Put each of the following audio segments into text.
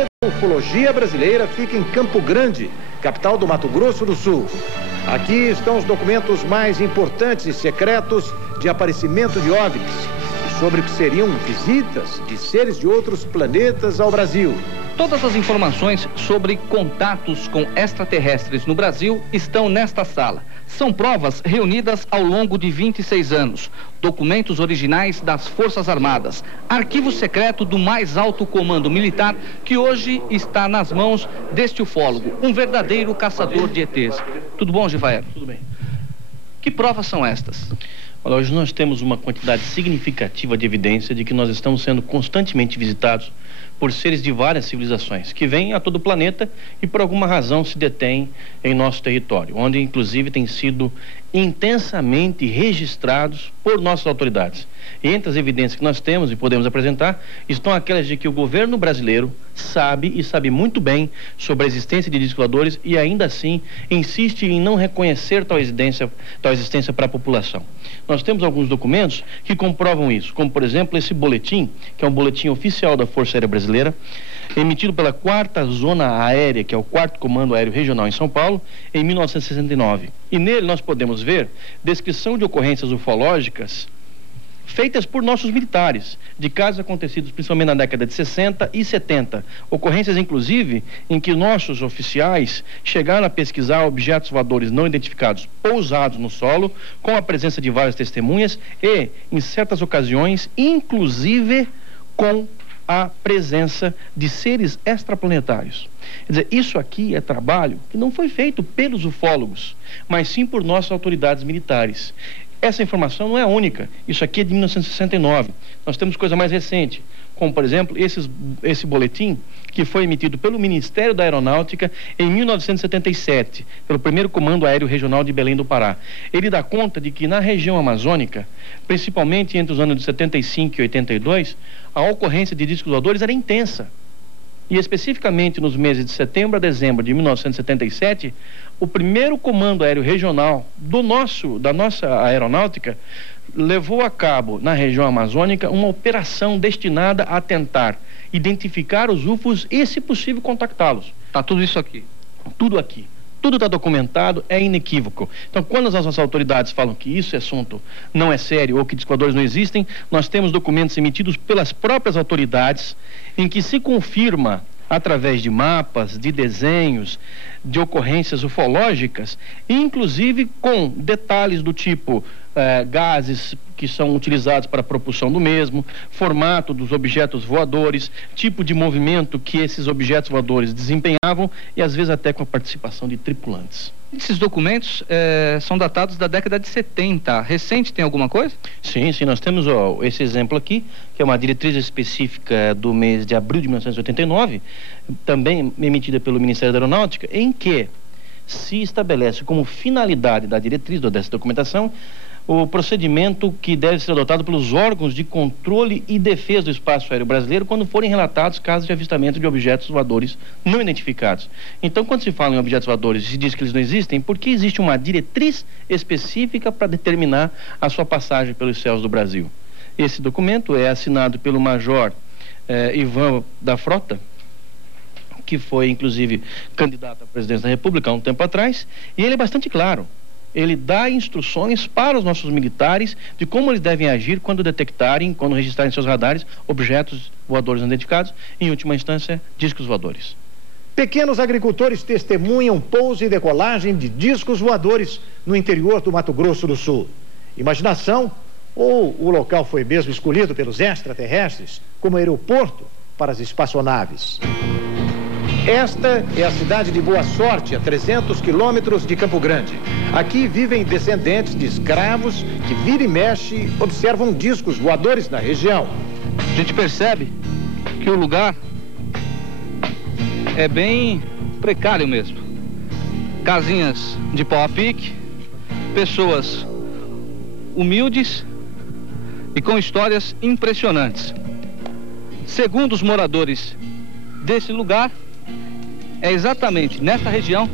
A ufologia brasileira fica em Campo Grande, capital do Mato Grosso do Sul. Aqui estão os documentos mais importantes e secretos de aparecimento de OVNIs, sobre o que seriam visitas de seres de outros planetas ao Brasil. Todas as informações sobre contatos com extraterrestres no Brasil estão nesta sala. São provas reunidas ao longo de 26 anos, documentos originais das Forças Armadas, arquivo secreto do mais alto comando militar que hoje está nas mãos deste ufólogo, um verdadeiro caçador de ETs. Tudo bom, Givaero? Tudo bem. Que provas são estas? Olha, hoje nós temos uma quantidade significativa de evidência de que nós estamos sendo constantemente visitados por seres de várias civilizações, que vêm a todo o planeta e por alguma razão se detêm em nosso território, onde inclusive têm sido intensamente registrados por nossas autoridades. E entre as evidências que nós temos e podemos apresentar, estão aquelas de que o governo brasileiro sabe e sabe muito bem sobre a existência de discos voadores e ainda assim insiste em não reconhecer tal existência para a população. Nós temos alguns documentos que comprovam isso, como por exemplo esse boletim, que é um boletim oficial da Força Aérea Brasileira, emitido pela 4ª Zona Aérea, que é o 4º Comando Aéreo Regional em São Paulo, em 1969. E nele nós podemos ver descrição de ocorrências ufológicas feitas por nossos militares, de casos acontecidos principalmente na década de 60 e 70. Ocorrências, inclusive, em que nossos oficiais chegaram a pesquisar objetos voadores não identificados pousados no solo, com a presença de várias testemunhas e, em certas ocasiões, inclusive com a presença de seres extraplanetários. Quer dizer, isso aqui é trabalho que não foi feito pelos ufólogos, mas sim por nossas autoridades militares. Essa informação não é única, isso aqui é de 1969. Nós temos coisa mais recente, como por exemplo esse boletim que foi emitido pelo Ministério da Aeronáutica em 1977, pelo 1º Comando Aéreo Regional de Belém do Pará. Ele dá conta de que na região amazônica, principalmente entre os anos de 75 e 82, a ocorrência de discos voadores era intensa. E especificamente nos meses de setembro a dezembro de 1977, o 1º Comando Aéreo Regional da nossa aeronáutica levou a cabo na região amazônica uma operação destinada a tentar identificar os UFOs e, se possível, contactá-los. Tá tudo isso aqui? Tudo aqui. Tudo está documentado, é inequívoco. Então, quando as nossas autoridades falam que isso é assunto não é sério ou que discos voadores não existem, nós temos documentos emitidos pelas próprias autoridades em que se confirma, através de mapas, de desenhos, de ocorrências ufológicas, inclusive com detalhes do tipo gases que são utilizados para a propulsão do mesmo, formato dos objetos voadores, tipo de movimento que esses objetos voadores desempenhavam e às vezes até com a participação de tripulantes. Esses documentos são datados da década de 70. Recente tem alguma coisa? Sim, nós temos esse exemplo aqui, que é uma diretriz específica do mês de abril de 1989, também emitida pelo Ministério da Aeronáutica, em que se estabelece como finalidade da diretriz dessa documentação o procedimento que deve ser adotado pelos órgãos de controle e defesa do espaço aéreo brasileiro quando forem relatados casos de avistamento de objetos voadores não identificados. Então, quando se fala em objetos voadores e se diz que eles não existem, porque existe uma diretriz específica para determinar a sua passagem pelos céus do Brasil. Esse documento é assinado pelo Major Ivan da Frota, que foi, inclusive, candidato à presidência da República há um tempo atrás, e ele é bastante claro. Ele dá instruções para os nossos militares de como eles devem agir quando detectarem, quando registrarem seus radares, objetos voadores não identificados, em última instância, discos voadores. Pequenos agricultores testemunham pouso e decolagem de discos voadores no interior do Mato Grosso do Sul. Imaginação ou o local foi mesmo escolhido pelos extraterrestres como aeroporto para as espaçonaves? Esta é a cidade de Boa Sorte, a 300 quilômetros de Campo Grande. Aqui vivem descendentes de escravos que vira e mexe observam discos voadores na região. A gente percebe que o lugar é bem precário mesmo. Casinhas de pau a pique, pessoas humildes e com histórias impressionantes. Segundo os moradores desse lugar, é exatamente nessa região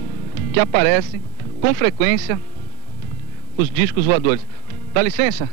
que aparecem com frequência os discos voadores. Dá licença?